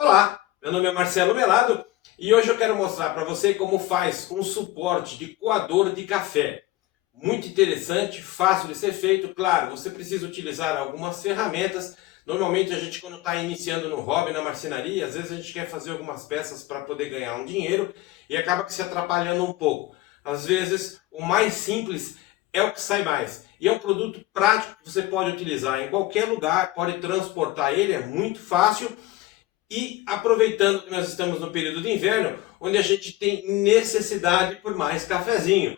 Olá, meu nome é Marcelo Melado e hoje eu quero mostrar para você como faz um suporte de coador de café. Muito interessante, fácil de ser feito. Claro, você precisa utilizar algumas ferramentas. Normalmente a gente, quando está iniciando no hobby, na marcenaria, às vezes a gente quer fazer algumas peças para poder ganhar um dinheiro e acaba que se atrapalhando um pouco. Às vezes o mais simples é o que sai mais. E é um produto prático que você pode utilizar em qualquer lugar, pode transportar ele, é muito fácil. E aproveitando que nós estamos no período de inverno, onde a gente tem necessidade por mais cafezinho.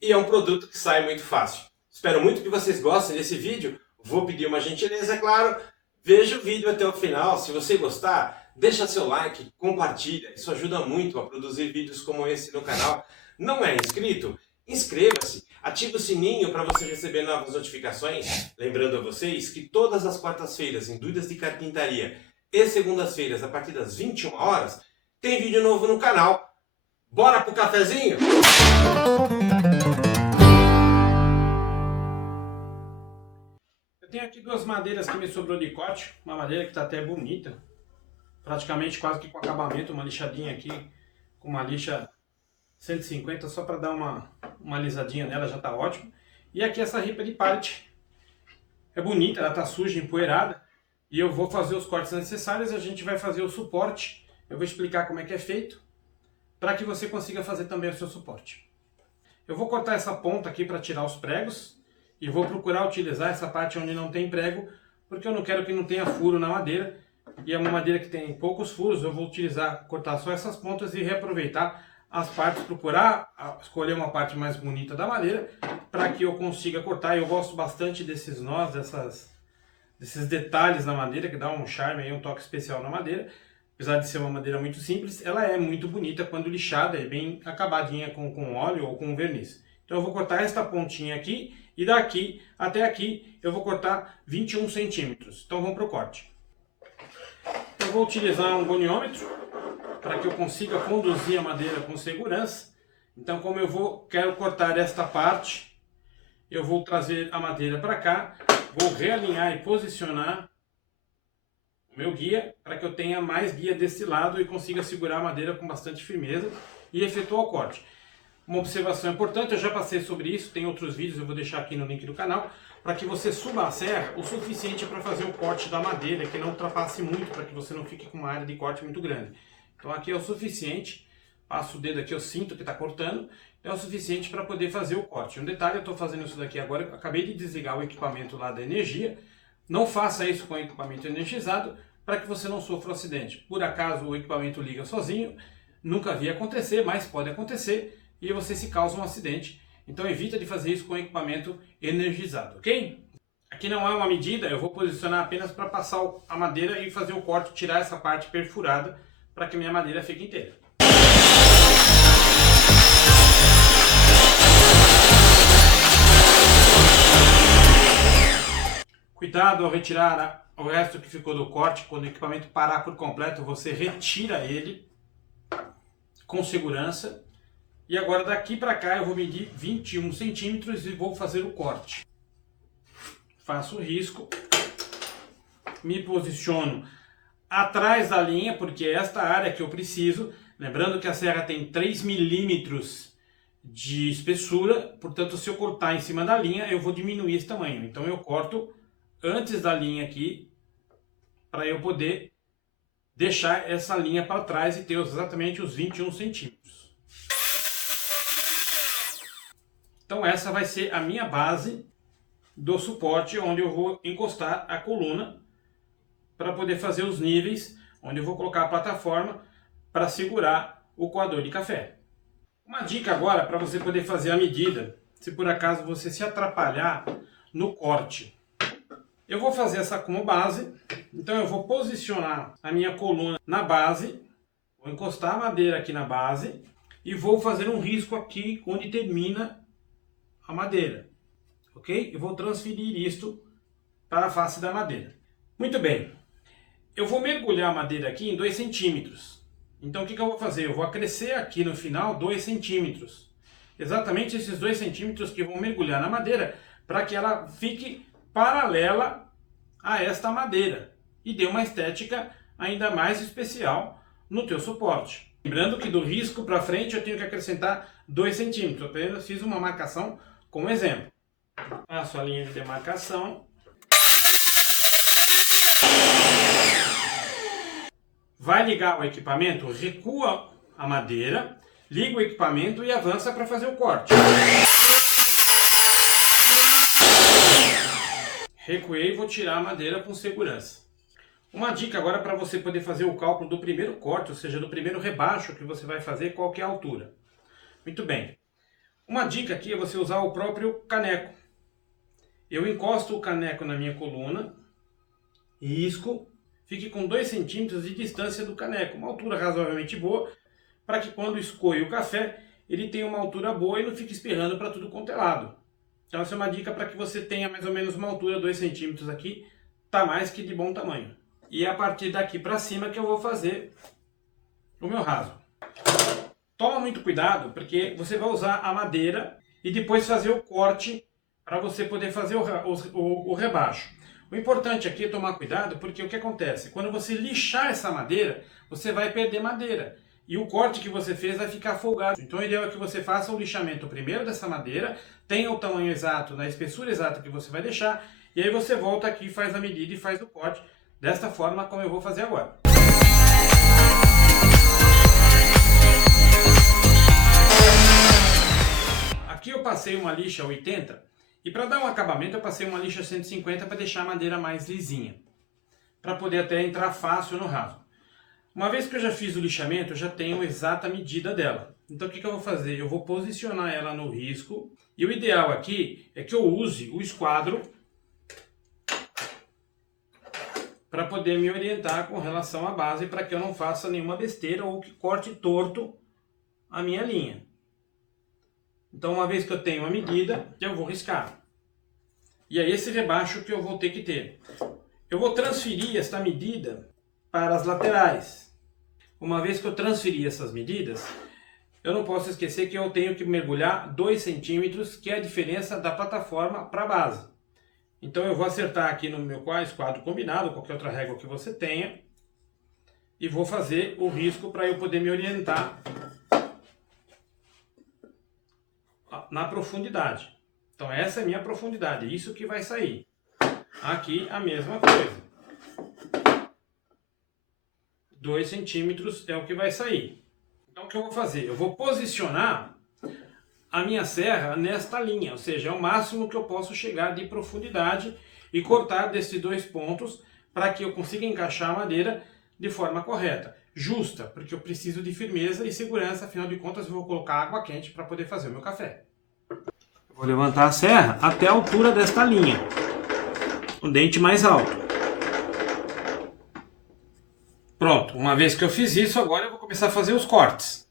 E é um produto que sai muito fácil. Espero muito que vocês gostem desse vídeo. Vou pedir uma gentileza, é claro. Veja o vídeo até o final. Se você gostar, deixa seu like, compartilha. Isso ajuda muito a produzir vídeos como esse no canal. Não é inscrito? Inscreva-se, ative o sininho para você receber novas notificações. Lembrando a vocês que todas as quartas-feiras em Dúvidas de Carpintaria e segundas-feiras, a partir das 21 horas, tem vídeo novo no canal. Bora pro cafezinho? Eu tenho aqui duas madeiras que me sobrou de corte. Uma madeira que está até bonita. Praticamente quase que com acabamento. Uma lixadinha aqui com uma lixa 150 só para dar uma alisadinha nela, já está ótimo. E aqui essa ripa de pallet. É bonita, ela está suja, empoeirada. E eu vou fazer os cortes necessários, a gente vai fazer o suporte. Eu vou explicar como é que é feito, para que você consiga fazer também o seu suporte. Eu vou cortar essa ponta aqui para tirar os pregos, e vou procurar utilizar essa parte onde não tem prego, porque eu não quero que não tenha furo na madeira, e é uma madeira que tem poucos furos, eu vou cortar só essas pontas e reaproveitar as partes, procurar escolher uma parte mais bonita da madeira, para que eu consiga cortar. Eu gosto bastante desses nós, desses detalhes na madeira, que dá um charme, aí, um toque especial na madeira. Apesar de ser uma madeira muito simples, ela é muito bonita quando lixada, é bem acabadinha com óleo ou com verniz. Então eu vou cortar esta pontinha aqui, e daqui até aqui eu vou cortar 21 centímetros. Então vamos para o corte. Eu vou utilizar um goniômetro, para que eu consiga conduzir a madeira com segurança. Então como quero cortar esta parte, eu vou trazer a madeira para cá, vou realinhar e posicionar o meu guia para que eu tenha mais guia desse lado e consiga segurar a madeira com bastante firmeza e efetuar o corte. Uma observação importante, eu já passei sobre isso, tem outros vídeos, eu vou deixar aqui no link do canal, para que você suba a serra o suficiente para fazer o corte da madeira, que não ultrapasse muito, para que você não fique com uma área de corte muito grande. Então aqui é o suficiente, passo o dedo aqui, eu sinto que está cortando, é o suficiente para poder fazer o corte. Um detalhe, eu estou fazendo isso daqui agora, eu acabei de desligar o equipamento lá da energia. Não faça isso com o equipamento energizado, para que você não sofra um acidente. Por acaso o equipamento liga sozinho, nunca vi acontecer, mas pode acontecer, e você se causa um acidente. Então evita de fazer isso com o equipamento energizado, ok? Aqui não é uma medida, eu vou posicionar apenas para passar a madeira e fazer o corte, tirar essa parte perfurada, para que minha madeira fique inteira. Cuidado ao retirar o resto que ficou do corte. Quando o equipamento parar por completo, você retira ele com segurança. E agora daqui para cá eu vou medir 21 centímetros e vou fazer o corte. Faço o risco, me posiciono atrás da linha, porque é esta área que eu preciso. Lembrando que a serra tem 3 milímetros de espessura, portanto se eu cortar em cima da linha eu vou diminuir esse tamanho. Então eu corto antes da linha aqui, para eu poder deixar essa linha para trás e ter exatamente os 21 centímetros. Então essa vai ser a minha base do suporte, onde eu vou encostar a coluna para poder fazer os níveis, onde eu vou colocar a plataforma para segurar o coador de café. Uma dica agora para você poder fazer a medida, se por acaso você se atrapalhar no corte. Eu vou fazer essa como base, então eu vou posicionar a minha coluna na base, vou encostar a madeira aqui na base e vou fazer um risco aqui onde termina a madeira, ok? Eu vou transferir isto para a face da madeira. Muito bem, eu vou mergulhar a madeira aqui em 2 centímetros. Então o que eu vou fazer? Eu vou acrescer aqui no final 2 centímetros. Exatamente esses 2 centímetros que vão mergulhar na madeira para que ela fique paralela a esta madeira e dê uma estética ainda mais especial no teu suporte. Lembrando que do risco para frente eu tenho que acrescentar 2 centímetros. Eu apenas fiz uma marcação como exemplo. Passo a linha de demarcação. Vai ligar o equipamento, recua a madeira, liga o equipamento e avança para fazer o corte. Recuei e vou tirar a madeira com segurança. Uma dica agora para você poder fazer o cálculo do primeiro corte, ou seja, do primeiro rebaixo que você vai fazer, qual que é a altura. Muito bem. Uma dica aqui é você usar o próprio caneco. Eu encosto o caneco na minha coluna, risco, fique com 2 centímetros de distância do caneco, uma altura razoavelmente boa, para que quando escoe o café, ele tenha uma altura boa e não fique espirrando para tudo quanto é lado. Então essa é uma dica para que você tenha mais ou menos uma altura, 2 centímetros aqui, tá mais que de bom tamanho. E é a partir daqui para cima que eu vou fazer o meu raso. Toma muito cuidado, porque você vai usar a madeira e depois fazer o corte para você poder fazer o rebaixo. O importante aqui é tomar cuidado, porque o que acontece? Quando você lixar essa madeira, você vai perder madeira. E o corte que você fez vai ficar folgado. Então o ideal é que você faça o lixamento primeiro dessa madeira, tenha o tamanho exato, na espessura exata que você vai deixar, e aí você volta aqui, faz a medida e faz o corte, desta forma como eu vou fazer agora. Aqui eu passei uma lixa 80, e para dar um acabamento eu passei uma lixa 150 para deixar a madeira mais lisinha, para poder até entrar fácil no raso. Uma vez que eu já fiz o lixamento, eu já tenho a exata medida dela. Então o que eu vou fazer? Eu vou posicionar ela no risco, e o ideal aqui é que eu use o esquadro para poder me orientar com relação à base, para que eu não faça nenhuma besteira ou que corte torto a minha linha. Então, uma vez que eu tenho a medida, eu vou riscar. E é esse rebaixo que eu vou ter que ter. Eu vou transferir esta medida para as laterais. Uma vez que eu transferi essas medidas, eu não posso esquecer que eu tenho que mergulhar 2 centímetros, que é a diferença da plataforma para a base. Então eu vou acertar aqui no meu esquadro combinado, qualquer outra régua que você tenha, e vou fazer o risco para eu poder me orientar na profundidade. Então essa é a minha profundidade, isso que vai sair. Aqui a mesma coisa. 2 centímetros é o que vai sair. Então o que eu vou fazer? Eu vou posicionar a minha serra nesta linha, ou seja, é o máximo que eu posso chegar de profundidade e cortar desses 2 pontos para que eu consiga encaixar a madeira de forma correta. Justa, porque eu preciso de firmeza e segurança, afinal de contas eu vou colocar água quente para poder fazer o meu café. Eu vou levantar a serra até a altura desta linha, o dente mais alto. Pronto, uma vez que eu fiz isso, agora eu vou começar a fazer os cortes.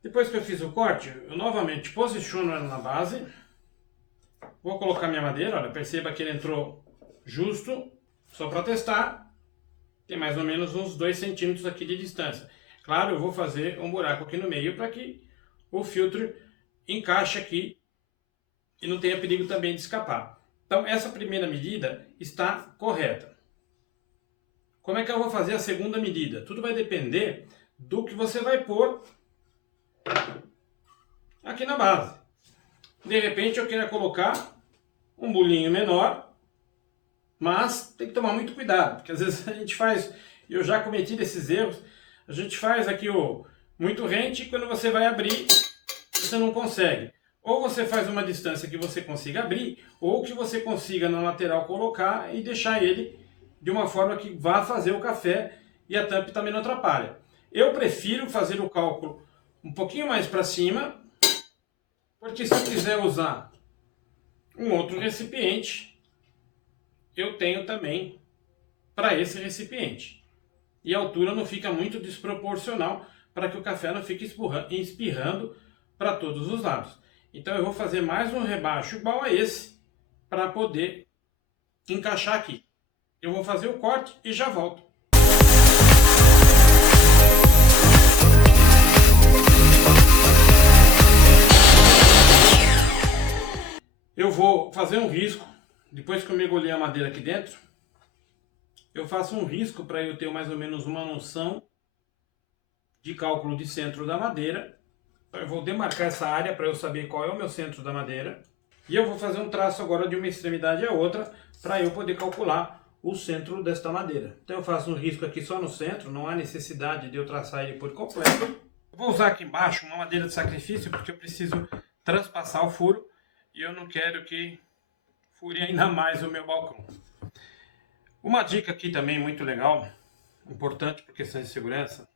Depois que eu fiz o corte, eu novamente posiciono ela na base. Vou colocar minha madeira, olha, perceba que ele entrou justo, só para testar. Tem mais ou menos uns 2 centímetros aqui de distância. Claro, eu vou fazer um buraco aqui no meio para que o filtro encaixe aqui e não tenha perigo também de escapar. Então essa primeira medida está correta. Como é que eu vou fazer a segunda medida? Tudo vai depender do que você vai pôr aqui na base. De repente eu queira colocar um bolinho menor, mas tem que tomar muito cuidado, porque às vezes a gente faz, eu já cometi desses erros, a gente faz aqui muito rente e quando você vai abrir, você não consegue. Ou você faz uma distância que você consiga abrir, ou que você consiga na lateral colocar e deixar ele de uma forma que vá fazer o café e a tampa também não atrapalha. Eu prefiro fazer o cálculo um pouquinho mais para cima, porque se eu quiser usar um outro recipiente, eu tenho também para esse recipiente. E a altura não fica muito desproporcional para que o café não fique espirrando para todos os lados. Então eu vou fazer mais um rebaixo igual a esse para poder encaixar aqui. Eu vou fazer o corte e já volto. Eu vou fazer um risco, depois que eu mergulhei a madeira aqui dentro, eu faço um risco para eu ter mais ou menos uma noção de cálculo de centro da madeira. Eu vou demarcar essa área para eu saber qual é o meu centro da madeira. E eu vou fazer um traço agora de uma extremidade à outra para eu poder calcular o centro desta madeira. Então eu faço um risco aqui só no centro, não há necessidade de eu traçar ele por completo. Eu vou usar aqui embaixo uma madeira de sacrifício porque eu preciso transpassar o furo e eu não quero que fure ainda mais o meu balcão. Uma dica aqui também muito legal, importante por questões de segurança,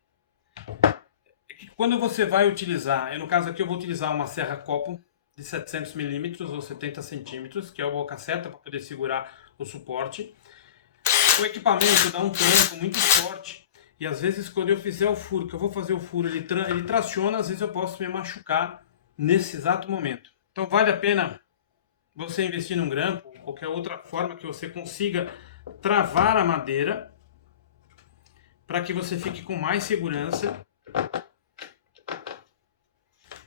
é que quando você vai utilizar, no caso aqui eu vou utilizar uma serra copo de 700 milímetros ou 70 centímetros, que é a boca certa para poder segurar o suporte. O equipamento dá um tranco muito forte e às vezes quando eu fizer o furo, que eu vou fazer o furo, ele traciona, às vezes eu posso me machucar nesse exato momento. Então vale a pena você investir num grampo, ou qualquer outra forma que você consiga travar a madeira para que você fique com mais segurança.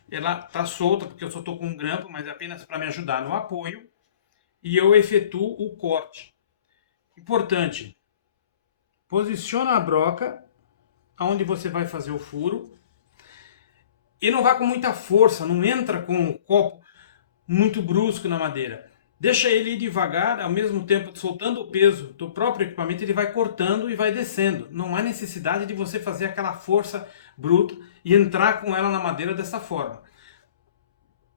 Ela está solta porque eu só estou com um grampo, mas é apenas para me ajudar no apoio. E eu efetuo o corte. Importante, posiciona a broca onde você vai fazer o furo. E não vá com muita força, não entra com o copo muito brusco na madeira. Deixa ele ir devagar, ao mesmo tempo soltando o peso do próprio equipamento, ele vai cortando e vai descendo. Não há necessidade de você fazer aquela força bruta e entrar com ela na madeira dessa forma.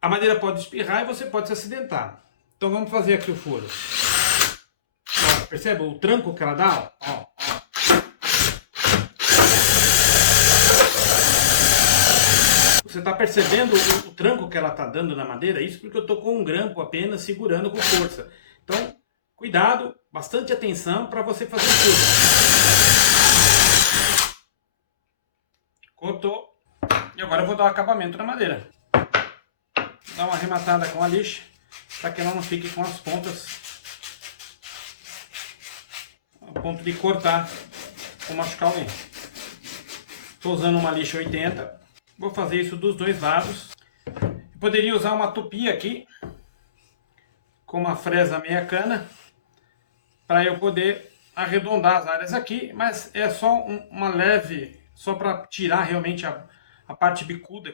A madeira pode espirrar e você pode se acidentar. Então vamos fazer aqui o furo. Ó, percebe o tranco que ela dá? Ó. Você está percebendo o tranco que ela está dando na madeira? Isso porque eu estou com um grampo apenas segurando com força. Então, cuidado, bastante atenção para você fazer o furo. Cortou. E agora eu vou dar um acabamento na madeira. Dar uma arrematada com a lixa para que ela não fique com as pontas a ponto de cortar ou machucar alguém. Estou usando uma lixa 80. Vou fazer isso dos dois lados. Eu poderia usar uma tupia aqui, com uma fresa meia cana, para eu poder arredondar as áreas aqui, mas é só uma leve, só para tirar realmente a parte bicuda,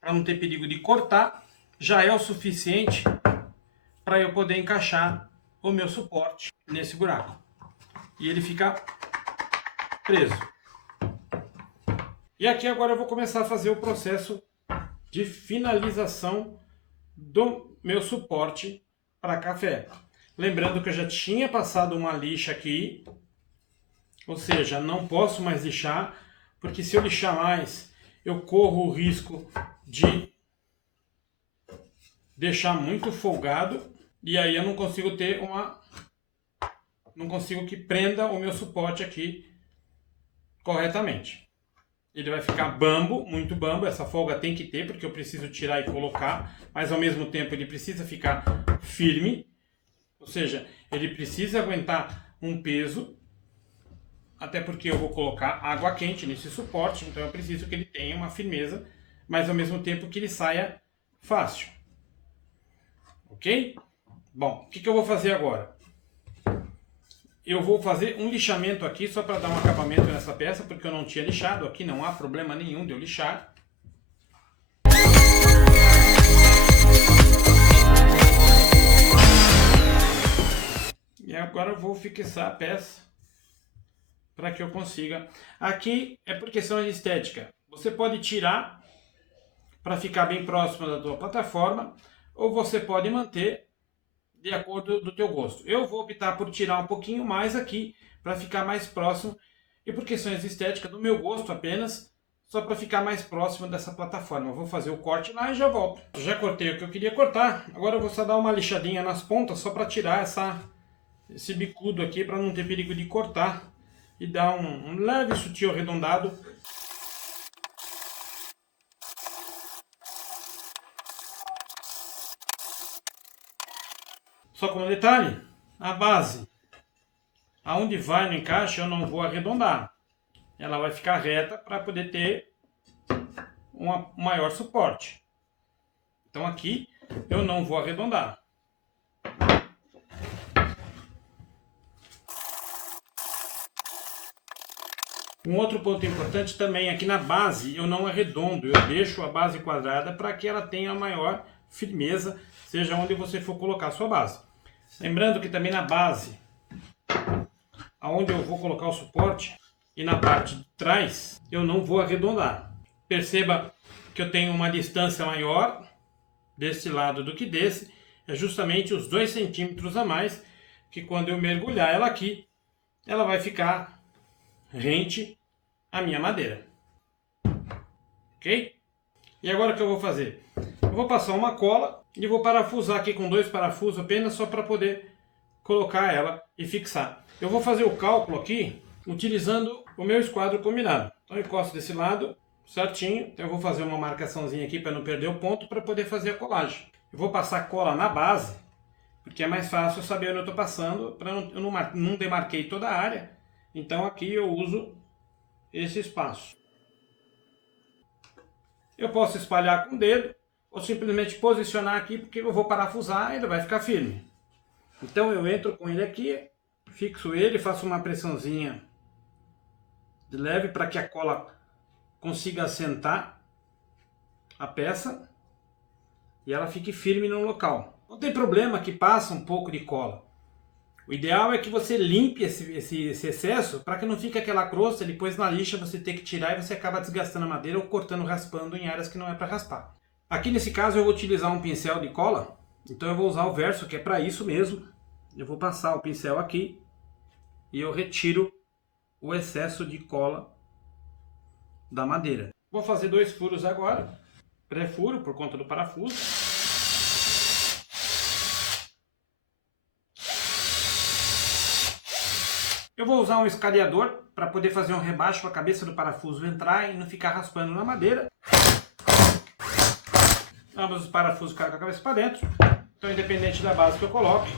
para não ter perigo de cortar, já é o suficiente para eu poder encaixar o meu suporte nesse buraco. E ele fica preso. E aqui agora eu vou começar a fazer o processo de finalização do meu suporte para café. Lembrando que eu já tinha passado uma lixa aqui, ou seja, não posso mais lixar, porque se eu lixar mais, eu corro o risco de deixar muito folgado, e aí eu não consigo ter não consigo que prenda o meu suporte aqui corretamente. Ele vai ficar bambo, muito bambo, essa folga tem que ter, porque eu preciso tirar e colocar, mas ao mesmo tempo ele precisa ficar firme, ou seja, ele precisa aguentar um peso, até porque eu vou colocar água quente nesse suporte, então eu preciso que ele tenha uma firmeza, mas ao mesmo tempo que ele saia fácil. Ok? Bom, o que eu vou fazer agora? Eu vou fazer um lixamento aqui só para dar um acabamento nessa peça, porque eu não tinha lixado. Aqui não há problema nenhum de eu lixar. E agora eu vou fixar a peça para que eu consiga. Aqui é por questão de estética. Você pode tirar para ficar bem próximo da tua plataforma, ou você pode manter de acordo do teu gosto. Eu vou optar por tirar um pouquinho mais aqui para ficar mais próximo, e por questões estéticas do meu gosto apenas, só para ficar mais próximo dessa plataforma. Eu vou fazer o corte lá e já volto. Já cortei o que eu queria cortar, agora eu vou só dar uma lixadinha nas pontas só para tirar esse bicudo aqui, para não ter perigo de cortar, e dar um leve sutil arredondado. Só como detalhe, a base, aonde vai no encaixe, eu não vou arredondar. Ela vai ficar reta para poder ter um maior suporte. Então aqui eu não vou arredondar. Um outro ponto importante também, aqui na base eu não arredondo, eu deixo a base quadrada para que ela tenha maior firmeza, seja onde você for colocar a sua base. Lembrando que também na base, aonde eu vou colocar o suporte, e na parte de trás, eu não vou arredondar. Perceba que eu tenho uma distância maior desse lado do que desse, é justamente os 2 centímetros a mais, que quando eu mergulhar ela aqui, ela vai ficar rente à minha madeira. Ok? E agora o que eu vou fazer? Eu vou passar uma cola e vou parafusar aqui com 2 parafusos apenas só para poder colocar ela e fixar. Eu vou fazer o cálculo aqui utilizando o meu esquadro combinado. Então eu encosto desse lado certinho, então eu vou fazer uma marcaçãozinha aqui para não perder o ponto para poder fazer a colagem. Eu vou passar cola na base, porque é mais fácil eu saber onde eu estou passando, eu não demarquei toda a área, então aqui eu uso esse espaço. Eu posso espalhar com o dedo ou simplesmente posicionar aqui, porque eu vou parafusar e ele vai ficar firme. Então eu entro com ele aqui, fixo ele, faço uma pressãozinha de leve para que a cola consiga assentar a peça e ela fique firme no local. Não tem problema que passa um pouco de cola. O ideal é que você limpe esse excesso para que não fique aquela crosta, depois na lixa você ter que tirar e você acaba desgastando a madeira ou cortando, raspando em áreas que não é para raspar. Aqui nesse caso eu vou utilizar um pincel de cola, então eu vou usar o verso, que é para isso mesmo. Eu vou passar o pincel aqui e eu retiro o excesso de cola da madeira. Vou fazer 2 furos agora, pré-furo por conta do parafuso. Eu vou usar um escalhador para poder fazer um rebaixo para a cabeça do parafuso entrar e não ficar raspando na madeira. Ambos os parafusos caem com a cabeça para dentro, então independente da base que eu coloque,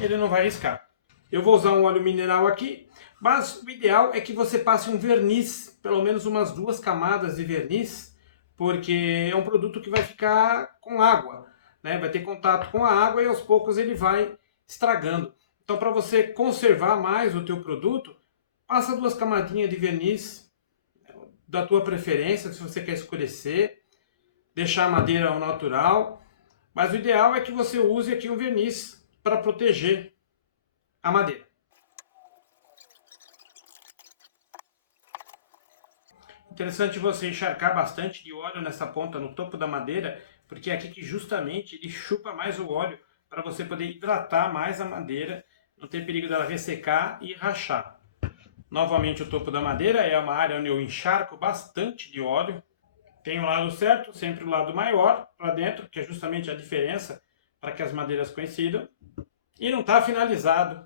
ele não vai riscar. Eu vou usar um óleo mineral aqui, mas o ideal é que você passe um verniz, pelo menos umas 2 camadas de verniz, porque é um produto que vai ficar com água, né? Vai ter contato com a água e aos poucos ele vai estragando. Então, para você conservar mais o teu produto, passa 2 camadinhas de verniz da tua preferência, se você quer escurecer, deixar a madeira ao natural, mas o ideal é que você use aqui um verniz para proteger a madeira. Interessante você encharcar bastante de óleo nessa ponta, no topo da madeira, porque é aqui que justamente ele chupa mais o óleo para você poder hidratar mais a madeira, não ter perigo dela ressecar e rachar. Novamente o topo da madeira é uma área onde eu encharco bastante de óleo. Tem o lado certo, sempre o lado maior para dentro, que é justamente a diferença para que as madeiras coincidam. E não está finalizado,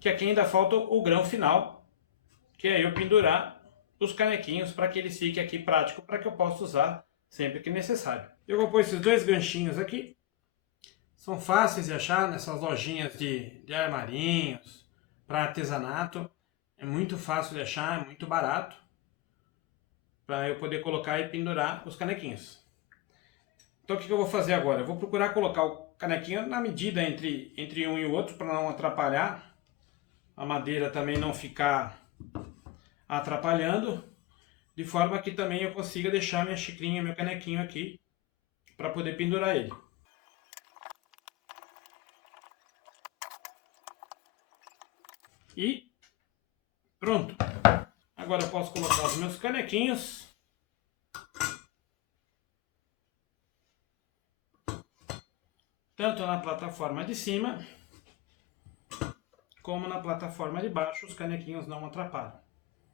que aqui ainda falta o grão final, que é eu pendurar os canequinhos para que eles fiquem aqui prático, para que eu possa usar sempre que necessário. Eu vou pôr esses 2 ganchinhos aqui. São fáceis de achar nessas lojinhas de armarinhos, para artesanato. É muito fácil de achar, é muito barato, para eu poder colocar e pendurar os canequinhos. Então o que eu vou fazer agora? Eu vou procurar colocar o canequinho na medida entre um e o outro, para não atrapalhar, a madeira também não ficar atrapalhando, de forma que também eu consiga deixar minha xicrinha, meu canequinho aqui, para poder pendurar ele. E pronto! Agora eu posso colocar os meus canequinhos. Tanto na plataforma de cima, como na plataforma de baixo, os canequinhos não atrapalham.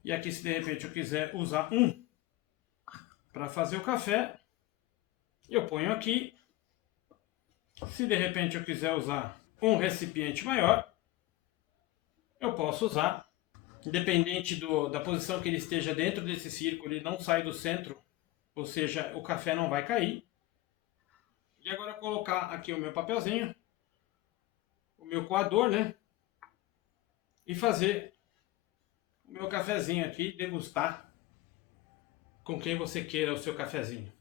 E aqui, se de repente eu quiser usar um para fazer o café, eu ponho aqui. Se de repente eu quiser usar um recipiente maior, eu posso usar. Independente da posição que ele esteja dentro desse círculo, ele não sai do centro, ou seja, o café não vai cair. E agora eu vou colocar aqui o meu papelzinho, o meu coador, né? E fazer o meu cafezinho aqui, degustar com quem você queira o seu cafezinho.